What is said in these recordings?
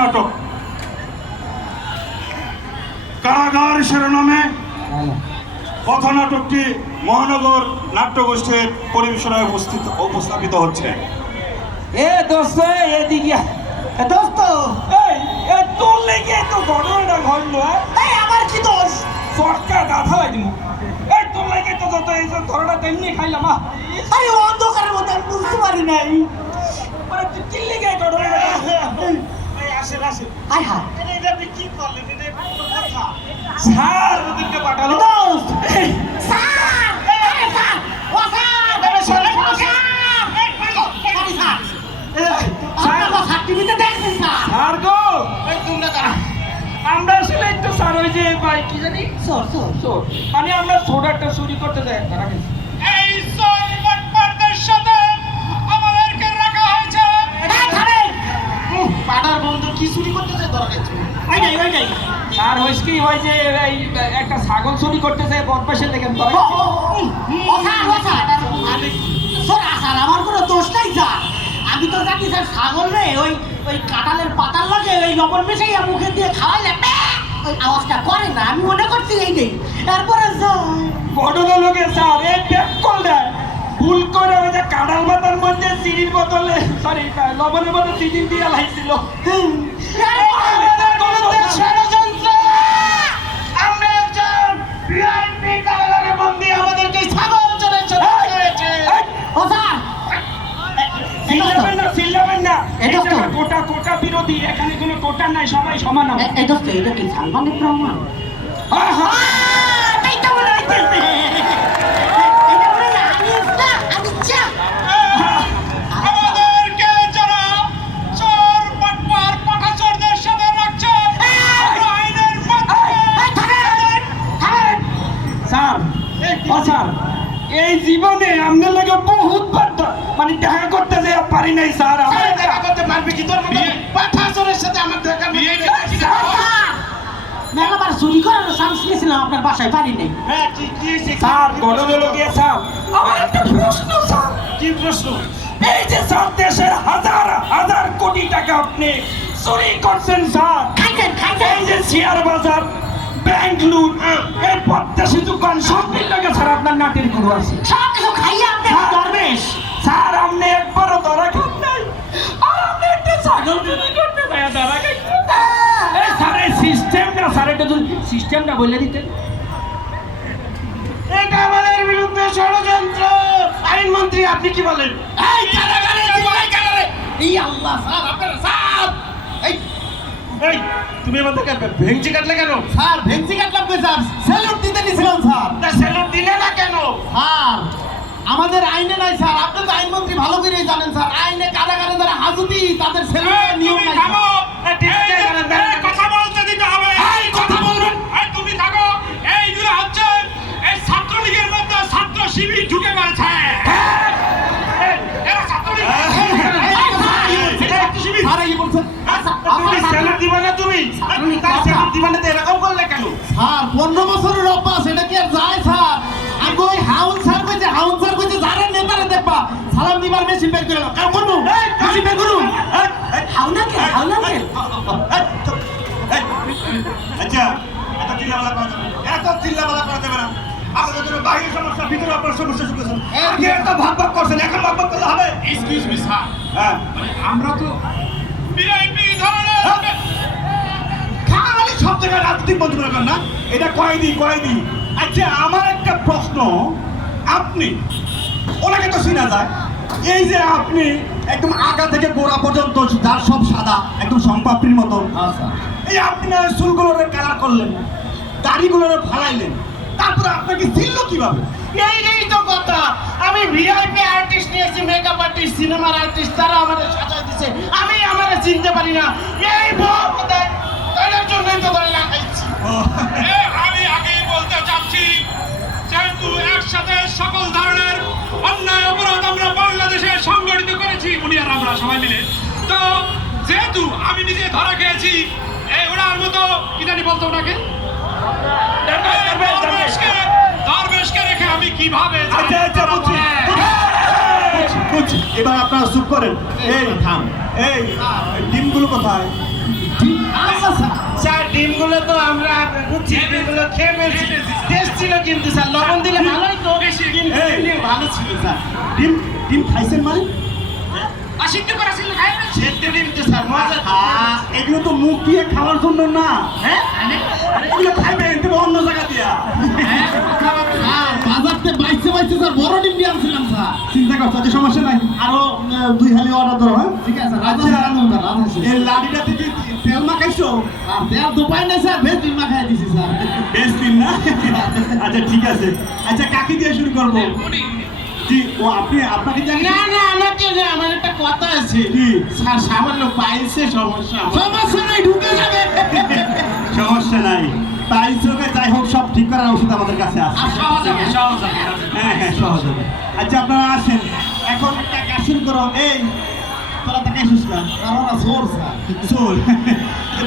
নাটক কারাগার শিরোনামে পথনাটকটি মহানগর নাট্যগোষ্ঠীর পরিবেশনায় উপস্থাপিত হচ্ছে। এ দোস্ত এদিকে দোস্ত এই তোর লেগে তো ঘটনাটা ঘটলো। এই আমার কি দোষ? সরকার গাধা দিব। এই তোর লেগে তো যত এই ধরনা তেমনি খাইলাম। আরে অন্ধকারের মতো আমি বুঝতে পারি নাই। মানে তুই কি লেগে ঘটনাটা আসেন আসেন। হাই হাই এটা আপনি কি করলেন? এটা কথা স্যার ওদেরকে পাঠালো দোস্ত। স্যার আরে স্যার ও স্যার আরে স্যার আমরা আসলে একটু স্যার ওই যে ভাই কি জানি মানে আমরা সোডাটা চুরি করতে যাই। এই সরবটপারদের সাথে আমাদেরকে রাখা হয়েছে। পাড়ার বন্ধু কি চুরি করতে যায় ধরা গেছে। ওই নাই স্যার হইছে কি হয় যে এই একটা ছাগল চুরি করতে যায় বদমাশে দেখেন ধরা গেছে। ও স্যার স্যার আমার কোনো দোষ নাই স্যার। আমি তো জানি স্যার ছাগল রে ওই কাঁঠালের পাতার লাগে ওই লবণ মিশাইয়া মুখে দিয়ে খাওয়াইলে ওই আওয়াজটা করে না। আমি মনে করছি এই নেই। তারপরে বড় লোকে স্যার এই ব্যাক কল দেয় ভুল করে ওই যে কাঁঠাল পাতার মধ্যে চিনির বোতলে সরি লবণের বোতল চিনি দিয়ে লাইছিল। আমরা একজন ভিআইপি কারাগারে বন্দী, আমাদেরকে ছাগল চলে হয়েছে। ও স্যার কোটা বিরোধী, এখানে কোনো কোটা নাই, সবাই সমান। এটা কি সাংবাদিক প্রমাণ? এই জীবনে আপনার লাগে বহুত মানে দেখা করতে যে পারি নাই স্যার। দেখা করতে পারবি কি? তোর পাঠাচরের সাথে আমার দেখা মেলাবার চুরি করার চান্স নিয়েছিলাম আপনার বাসায়, পারি নাই। হ্যাঁ কি স্যার ঘটনা লোকে স্যার আমার একটা প্রশ্ন স্যার। কি প্রশ্ন? এই যে স্যার দেশের হাজার হাজার কোটি টাকা আপনি চুরি করছেন স্যার। এই যে শেয়ার বাজার, ব্যাংক লুট, এই পদ্মাসী দোকান সব মিলে স্যার আপনার নাটের গুরু আছে। সব কিছু খাইয়া আপনি দরবেশ স্যার। আপনি একবারও ধরা খান নাই, আর আপনি একটা ছাগল চুরি করতে যায় ধরা খাইছেন। এই স্যার এই সিস্টেমটা স্যার এটা যদি সিস্টেমটা বলে দিতেন। এটা আমাদের বিরুদ্ধে ষড়যন্ত্র। আইনমন্ত্রী আপনি কি বলেন? এই কারাগারে কারাগারে এই আল্লাহ স্যার আপনার স্যার এই তুমি আমাদেরকে ভেঙচি কাটলে কেন? স্যার ভেঙচি কাটলাম কই স্যার? স্যালুট দিতে নিছিলাম স্যার। তা স্যালুট দিলে না কেন? স্যার আমাদের আইনে নাই স্যার। আপনি তো আইনমন্ত্রী ভালো করেই জানেন স্যার। আইনে কারাগারে যারা হাজতি তাদের স্যালুটের নিয়ম নাই। কথা বলতে দিতে হবে। এই কথা বলবেন। এই তুমি থাকো। এইগুলো হচ্ছে এই ছাত্রলীগের মধ্যে ছাত্র শিবির ঢুকে গেছে। এরা ছাত্রলীগ আরে কি বলছেন? আপনি স্যালুট দিবেন না? তুমি স্যালুট দিবেন না তো এরকম করলে কেন? স্যার 15 বছরের অভ্যাস, এটা কি আর যায় স্যার? আমি ওই হাউন স্যার কইছে যারা নেতারা দেখবা সালাম দিবার মেশিন বের করে নাও। কাম করুন মেশিন বের করুন। হাউন না কে আচ্ছা এত চিল্লাবালা করা যাবে না। আপনাদের জন্য বাইরে সমস্যা, ভিতরে আপনার সমস্যা শুনেছেন। আগে একটা ভাগ করছেন, এখন ভাগ করলে হবে? Excuse me sir. হ্যাঁ মানে আমরা তো ভিআইপি ধরনের খালি সব জায়গায় রাজনীতি বন্ধ করবেন না। এটা কয়েদি। আচ্ছা আমার একটা প্রশ্ন, আপনি ওনাকে তো চিনা যায়। এই যে আপনি একদম আগা থেকে গোড়া পর্যন্ত যার সব সাদা একদম সম্পাপড়ির মতো, এই আপনি না চুলগুলোরে কালার করলেন, দাড়িগুলোরে ফালাইলেন, তারপরে আপনাকে চিনল কিভাবে? এই তো কথা। আমি ভিআইপি আর্টিস্ট নিয়েছি, মেকআপ আর্টিস্ট, সিনেমার আর্টিস্ট, তারা আমাদের সাজায় দিছে। আমি আমারে চিনতে পারি না। এই তাদের জন্যই তো ধরে লাগাইছি। আমি আগেই বলতে চাচ্ছি, যেহেতু একসাথে সকল ধরনের অন্যায় অপরাধ আমরা বাংলাদেশে সংগঠিত করেছি উনি আর আমরা সবাই মিলে, তো যেহেতু আমি নিজে ধরা খেয়েছি ওনার মতো কি জানি বলতো ওনাকে দরবেশকে রেখে আমি কিভাবে? এবার আপনারা চুপ করেন। এই থাম, এই ডিমগুলো কোথায়? ডিমগুলো তো আমরা বুঝছি ডিমগুলো খেয়ে ফেলছি টেস্ট ছিল কিন্তু স্যার লবণ দিলে ভালোই তো কিন্তু এই। ডিম ভালো ছিল স্যার ডিম ডিম খাইছেন মানে অসিদ্ধ করা ছিল খাই না সেদ্ধ ডিম তো স্যার মজা তো। এগুলো তো মুখ দিয়ে খাওয়ার জন্য না হ্যাঁ এগুলো খাইবেন তুমি অন্য জায়গা দিয়া বাজারতে বাইছে বাইছে স্যার বড় ডিম দিয়ে আনছিলাম স্যার চিন্তা করছো যে সমস্যা নাই আরো 2 হালি অর্ডার দাও হ্যাঁ ঠিক আছে রাজা আচ্ছা। রাজা রাজা এই লাড়িটা থেকে তেল মাখাইছো আর দেড় দুপাই নাই স্যার ভেজ ডিম মাখাই দিছি স্যার বেশ দিন না আচ্ছা ঠিক আছে আচ্ছা কাকে দিয়ে শুরু করবো জি ও আপনি আপনাকে জানি না না আমাকে না আমার একটা কথা আছে কি? স্যার সামান্য পাইছে সমস্যা আমার। সমস্যা নাই ঢুকে যাবে সমস্যা নাই তাই চোখে যাই হোক সব ঠিক করার ওষুধ আমাদের কাছে আছে আর সহজ হবে সহজ হবে হ্যাঁ হ্যাঁ সহজ হবে আচ্ছা আপনারা আসেন এখন একটা কাজ শুরু করো এই তোরা তাকে আসিস না আমরা সোর স্যার চল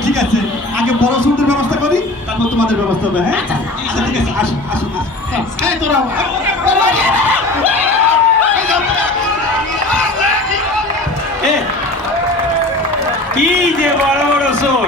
ঠিক আছে আগে বড় চুলটির ব্যবস্থা করি তারপর তোমাদের ব্যবস্থা হবে হ্যাঁ আচ্ছা ঠিক আছে আসুন আসুন আসুন এই তোরা কি যে বড় বড় চোর